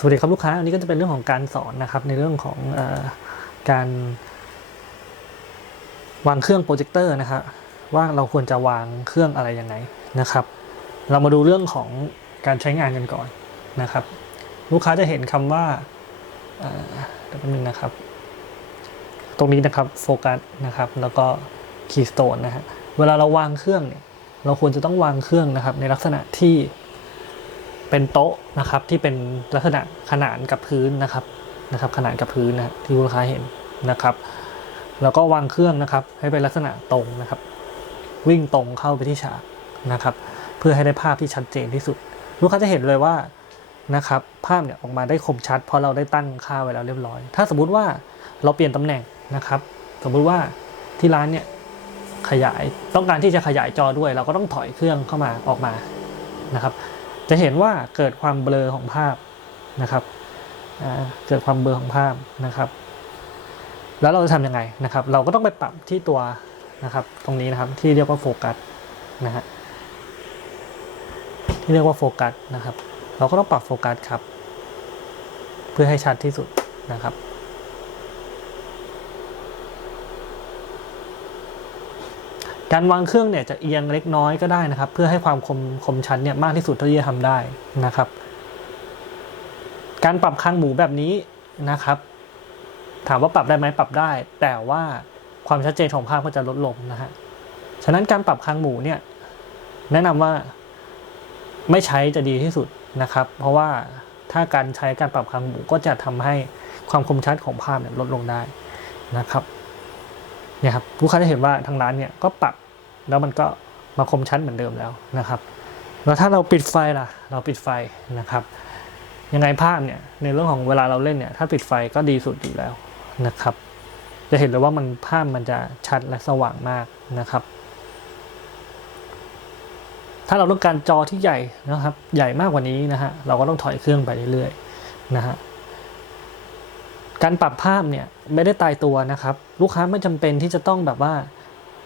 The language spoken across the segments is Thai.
สวัสดีครับลูกค้าอันนี้ก็จะเป็นเรื่องของการสอนนะครับในเรื่องของอการ วางเครื่องโปรเจคเตอร์นะครับว่าเราควรจะวางเครื่องอะไรยังไงนะครับ เรามาดูเรื่องของการใช้งานกันก่อนนะครับ ลูกค้าจะเห็นคำว่าเดี๋ยวแป๊บนึงนะครับ ตรงนี้นะครับโฟกัสนะครับแล้วก็คีย์สโตนนะฮะเวลาเราวางเครื่องเนี่ยเราควรจะต้องวางเครื่องนะครับในลักษณะที่ เป็นโต๊ะนะครับที่เป็นลักษณะขนานกับพื้นนะครับนะครับ ขนานกับพื้นนะที่ลูกค้าเห็นนะครับ แล้วก็วางเครื่องนะครับ ให้เป็นลักษณะตรงนะครับ วิ่งตรงเข้าไปที่ฉากนะครับ เพื่อให้ได้ภาพที่ชัดเจนที่สุด ลูกค้าจะเห็นเลยว่านะครับ ภาพเนี่ยออกมาได้คมชัดเพราะเราได้ตั้งค่าไว้แล้วเรียบร้อย ถ้าสมมุติว่าเราเปลี่ยนตำแหน่งนะครับ สมมุติว่าที่ร้านเนี่ยขยายต้องการที่จะขยายจอด้วย เราก็ต้องถอยเครื่องเข้ามาออกมานะครับ จะเห็นว่าเกิดความเบลอของภาพนะครับเกิดความเบลอของภาพนะครับ แล้วเราจะทำยังไงนะครับ เราก็ต้องไปปรับที่ตัวนะครับ ตรงนี้นะครับที่เรียกว่าโฟกัสนะฮะที่เรียกว่าโฟกัสนะครับ เราก็ต้องปรับโฟกัสครับ เพื่อให้ชัดที่สุดนะครับ การวางเครื่องเนี่ยจะเอียงเล็กน้อยก็ได้นะครับ เพื่อให้ความคมคมชัดเนี่ยมากที่สุดเท่าที่จะทำได้นะครับ การปรับคางหมูแบบนี้นะครับ ถามว่าปรับได้ไหมปรับได้ แต่ว่าความชัดเจนของภาพก็จะลดลงนะฮะฉะนั้นการปรับคางหมูเนี่ยแนะนำว่าไม่ใช้จะดีที่สุดนะครับ เพราะว่าถ้าการใช้การปรับคางหมูก็จะทำให้ความคมชัดของภาพเนี่ยลดลงได้นะครับ เนี่ยครับลูกค้าจะเห็นว่าทางร้านเนี่ยก็ปรับแล้วมันก็มาคมชัดเหมือนเดิมแล้วนะครับแล้วถ้าเราปิดไฟล่ะ เราปิดไฟนะครับ ยังไงภาพเนี่ยในเรื่องของเวลาเราเล่นเนี่ยถ้าปิดไฟก็ดีสุดอยู่แล้วนะครับ จะเห็นเลยว่ามันภาพมันจะชัดและสว่างมากนะครับ ถ้าเราต้องการจอที่ใหญ่นะครับ ใหญ่มากกว่านี้นะฮะเราก็ต้องถอยเครื่องไปเรื่อยๆนะฮะ การปรับภาพเนี่ยไม่ได้ตายตัวนะครับ ลูกค้าไม่จำเป็นที่จะต้องแบบว่า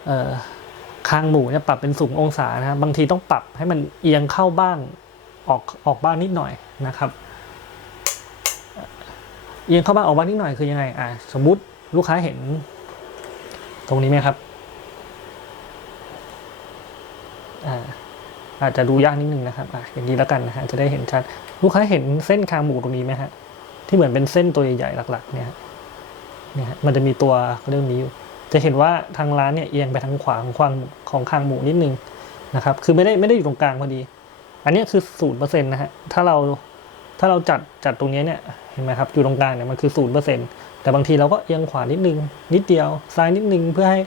เออคางหมูเนี่ยปรับเป็นสูงองศานะครับบางทีต้องปรับให้มันเอียงเข้าบ้างออกออกบ้างนิดหน่อยนะครับ เอียงเข้าบ้างออกบ้างนิดหน่อยคือยังไงอะสมมุติลูกค้าเห็น ตรงนี้ไหมครับอ่าอาจจะดูยากนิดนึงนะครับอะอย่างนี้แล้วกันนะฮะจะได้เห็นชัด ลูกค้าเห็นเส้นคางหมูตรงนี้ไหมฮะ ที่เหมือนเป็นเส้นตัวใหญ่ๆหลักๆเนี่ยฮะเนี่ยมันจะมีตัวเรื่องนี้อยู่ จะเห็นว่าทางร้านเนี่ยเอียงไปทางขวาของควางของคางหมูนิดนึงนะครับ คือไม่ได้ไม่ได้อยู่ตรงกลางพอดี อันนี้คือศูนย์เปอร์เซ็นต์นะฮะ ถ้าเราถ้าเราจัดจัดตรงนี้เนี่ย เห็นไหมครับ อยู่ตรงกลางเนี่ยมันคือศูนย์เปอร์เซ็นต์แต่บางทีเราก็เอียงขวานิดนึง นิดเดียว ซ้ายนิดนึง เพื่อให้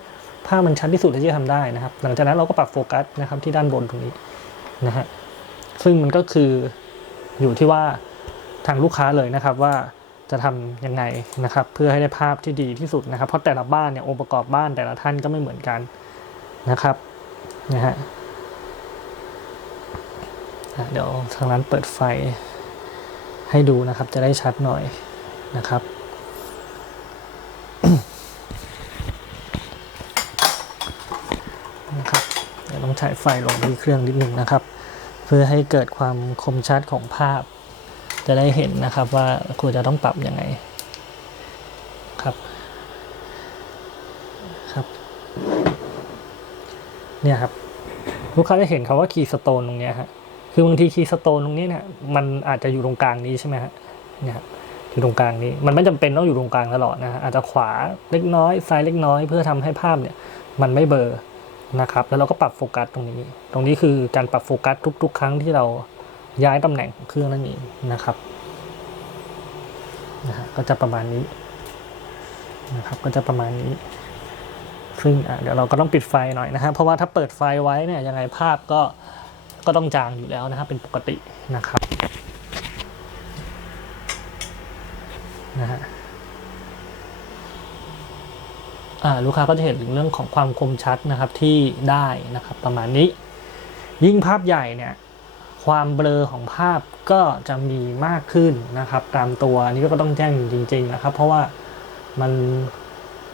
ภาพมันชัดที่สุดที่จะทำได้นะครับ หลังจากนั้นเราก็ปรับโฟกัสนะครับที่ด้านบนตรงนี้นะฮะ ซึ่งมันก็คืออยู่ที่ว่า ทางลูกค้าเลยนะครับว่าจะทำยังไงนะครับ เพื่อให้ได้ภาพที่ดีที่สุดนะครับ เพราะแต่ละบ้านเนี่ยองค์ประกอบบ้านแต่ละท่านก็ไม่เหมือนกันนะครับนะฮะเดี๋ยวทางร้านเปิดไฟให้ดูนะครับ จะได้ชัดหน่อยนะครับนะครับเดี๋ยวต้องใช้ไฟลงที่เครื่องนิดหนึ่งนะครับ เพื่อให้เกิดความคมชัดของภาพ จะได้เห็นนะครับว่าควรจะต้องปรับยังไงครับครับเนี่ยครับลูกค้าจะเห็นคาว่าคีย์สโตนตรงเนี้ยฮะคือบางทีคีย์สโตนตรงนี้เนี่ยมันอาจจะอยู่ตรงกลางนี้ใช่ไหมฮะเนี่ยครับอยู่ตรงกลางนี้ มันไม่จำเป็นต้องอยู่ตรงกลางตลอดนะฮะอาจจะขวาเล็กน้อยซ้ายเล็กน้อยเพื่อทำให้ภาพเนี่ยมันไม่เบลอนะครับ แล้วเราก็ปรับโฟกัสตรงนี้ ตรงนี้คือการปรับโฟกัสทุก ๆ ครั้งที่เรา ย้ายตำแหน่งของเครื่องนั่นเองนะครับนะฮะก็จะประมาณนี้นะครับก็จะประมาณนี้ ซึ่งอะเดี๋ยวเราก็ต้องปิดไฟหน่อยนะฮะเพราะว่าถ้าเปิดไฟไว้เนี่ยยังไงภาพก็ก็ต้องจางอยู่แล้วนะครับเป็นปกตินะครับนะฮะอ่าลูกค้าก็จะเห็นถึงเรื่องของความคมชัดนะครับที่ได้นะครับประมาณนี้ ยิ่งภาพใหญ่เนี่ย ความเบลอของภาพก็จะมีมากขึ้นนะครับ ตามตัวอันนี้ก็ต้องแจ้งจริง ๆ นะครับ เพราะว่ามัน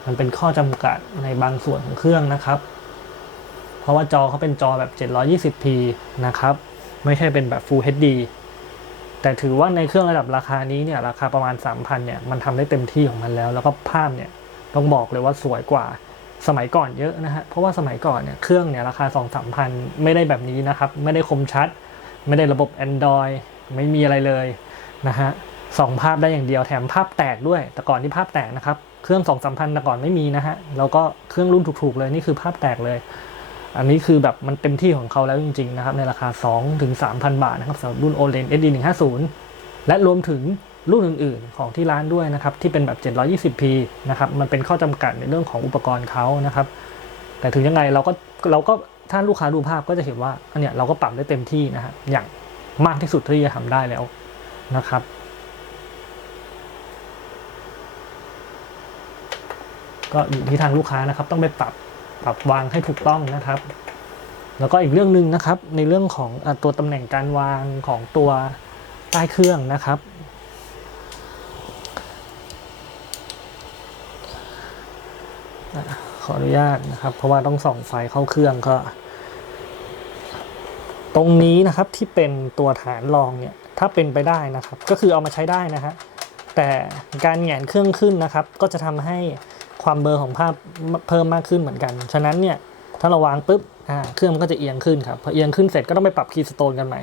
มันเป็นข้อจำกัดในบางส่วนของเครื่องนะครับ เพราะว่าจอเขาเป็นจอแบบ 720p นะครับ ไม่ใช่เป็นแบบ Full HD แต่ถือว่าในเครื่องระดับราคานี้เนี่ยราคาประมาณ 3,000เนี่ยมันทำได้เต็มที่ของมันแล้ว แล้วก็ภาพเนี่ยต้องบอกเลยว่าสวยกว่าสมัยก่อนเยอะนะฮะ เพราะว่าสมัยก่อนเนี่ยเครื่องเนี่ยราคา 2 3 0 0 0ไม่ได้แบบนี้นะครับ ไม่ได้คมชัด ไม่ได้ระบบ Android ไม่มีอะไรเลยนะฮะสองภาพได้อย่างเดียวแถมภาพแตกด้วย แต่ก่อนที่ภาพแตกนะครับ เครื่อง2 3 0 0 0แต่ก่อนไม่มีนะฮะแล้วก็เครื่องรุ่นถูกๆเลยนี่คือภาพแตกเลย อันนี้คือแบบมันเต็มที่ของเขาแล้วจริงๆนะครับในราคา2ถึง3,000บาทนะครับสำหรับรุ่น OLED SD 150และรวมถึงรุ่นอื่นๆ ของที่ร้านด้วยนะครับ ที่เป็นแบบ 720p นะครับ มันเป็นข้อจำกัดในเรื่องของอุปกรณ์เขานะครับ แต่ถึงยังไงเราก็เราก็ ถ้าลูกค้าดูภาพก็จะเห็นว่าอันเนี้ยเราก็ปรับได้เต็มที่นะฮะอย่างมากที่สุดที่จะทำได้แล้วนะครับ ก็อยู่ที่ทางลูกค้านะครับ ต้องไปปรับปรับวางให้ถูกต้องนะครับ แล้วก็อีกเรื่องหนึ่งนะครับ ในเรื่องของอตัวตำแหน่งการวางของตัวใต้เครื่องนะครับอะข ออนุญาตนะครับ เพราะว่าต้องส่องไฟเข้าเครื่องก็ ตรงนี้นะครับที่เป็นตัวฐานรองเนี่ยถ้าเป็นไปได้นะครับ ก็คือเอามาใช้ได้นะฮะแต่การแหงนเครื่องขึ้นนะครับ ก็จะทำให้ความเบลอของภาพเพิ่มมากขึ้นเหมือนกัน ฉะนั้นเนี่ยถ้าเราวางปุ๊บเครื่องมันก็จะเอียงขึ้นครับพอเอียงขึ้นเสร็จก็ต้องไปปรับคีย์สโตนกันใหม่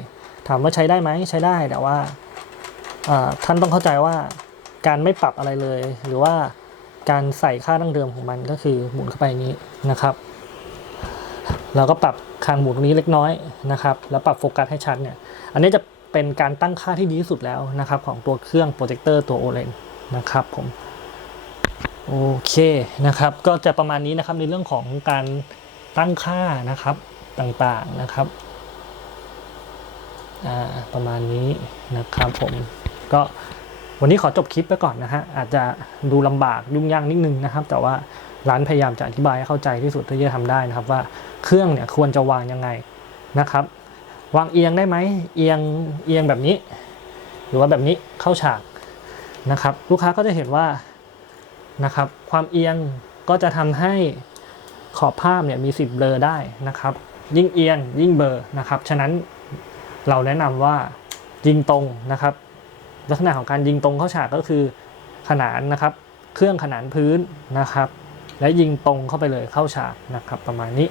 ถามว่าใช้ได้ไหมใช้ได้แต่ว่าท่านต้องเข้าใจว่าการไม่ปรับอะไรเลย หรือว่า การใส่ค่าดั้งเดิมของมันก็คือหมุนเข้าไปอย่างนี้นะครับ เราก็ปรับคางหมุนตรงนี้เล็กน้อยนะครับ แล้วปรับโฟกัสให้ชัดเนี่ย อันนี้จะเป็นการตั้งค่าที่ดีที่สุดแล้วนะครับ ของตัวเครื่องโปรเจคเตอร์ตัว OLED นะครับผมโอเคนะครับ ก็จะประมาณนี้นะครับในเรื่องของการตั้งค่านะครับต่างๆนะครับอ่าประมาณนี้นะครับผมก็ วันนี้ขอจบคลิปไปก่อนนะฮะ อาจจะดูลำบากยุ่งยากนิดนึงนะครับ แต่ว่าร้านพยายามจะอธิบายให้เข้าใจที่สุดที่จะทำได้นะครับ ว่าเครื่องเนี่ยควรจะวางยังไงนะครับ วางเอียงได้ไหมเอียงเอียงแบบนี้ หรือว่าแบบนี้เข้าฉากนะครับ ลูกค้าก็จะเห็นว่านะครับ ความเอียงก็จะทำให้ขอบภาพเนี่ยมีสิทธิ์เบลอได้นะครับ ยิ่งเอียงยิ่งเบลอนะครับ ฉะนั้นเราแนะนำว่ายิงตรงนะครับ ลักษณะของการยิงตรงเข้าฉากก็คือขนานนะครับ เครื่องขนานพื้นนะครับ และยิงตรงเข้าไปเลยเข้าฉากนะครับ ประมาณนี้